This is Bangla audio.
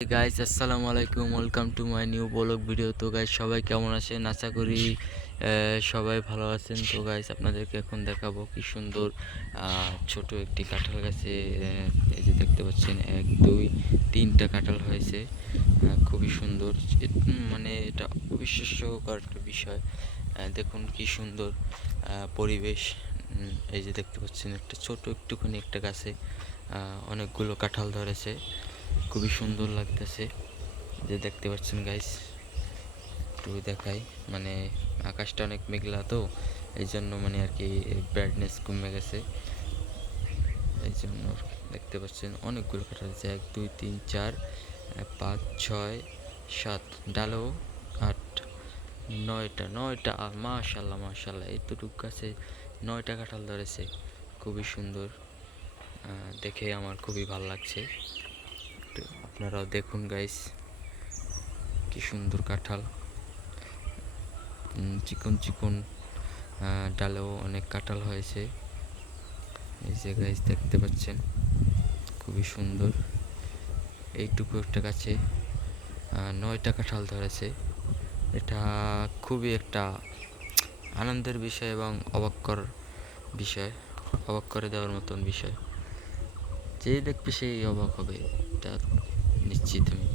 গাইস আসসালামু আলাইকুম, welcome to my new blog video. তো গাইস সবাই কেমন আছেন? আশা করি সবাই ভালো আছেন। তো গাইস আপনাদেরকে এখন দেখাবো কি সুন্দর ছোট একটি কাঁঠাল গাছে এই যে দেখতে পাচ্ছেন 1 2 3টা কাঁঠাল হয়েছে। খুবই সুন্দর, মানে এটা অবিশ্বাস্যকর একটা বিষয়। দেখুন কি সুন্দর পরিবেশ। এই যে দেখতে পাচ্ছেন একটা ছোট একটুখানি একটা গাছে অনেকগুলো কাঁঠাল ধরেছে, খুবই সুন্দর লাগতেছে। যে দেখতে পাচ্ছেন গাইস, একটু দেখাই, মানে আকাশটা অনেক মেঘলা, তো এই জন্য মানে আর কি ব্রাইটনেস কমে গেছে, এই জন্য দেখতে পাচ্ছেন অনেকগুলো কাঁঠাল আছে। 1 2 3 4 5 6 7, ডালেও 8 9টা মাশাল্লাহ মাশাল্লাহ, এতটুকু গাছে 9টা কাঁঠাল ধরেছে, খুবই সুন্দর। দেখে আমার খুবই ভালো লাগছে। একটু আপনারাও দেখুন গাইস, কি সুন্দর কাঁঠাল। চিকন চিকন ডালেও অনেক কাঁঠাল হয়েছে। এই যে গাইস দেখতে পাচ্ছেন, খুবই সুন্দর। এইটুকু একটা গাছে 9টা কাঁঠাল ধরেছে। এটা খুবই একটা আনন্দের বিষয় এবং অবাক বিষয়, অবাক করে দেওয়ার মতন বিষয়। যে দেখবে সেই অবাক হবে, এটা নিশ্চিত আমি।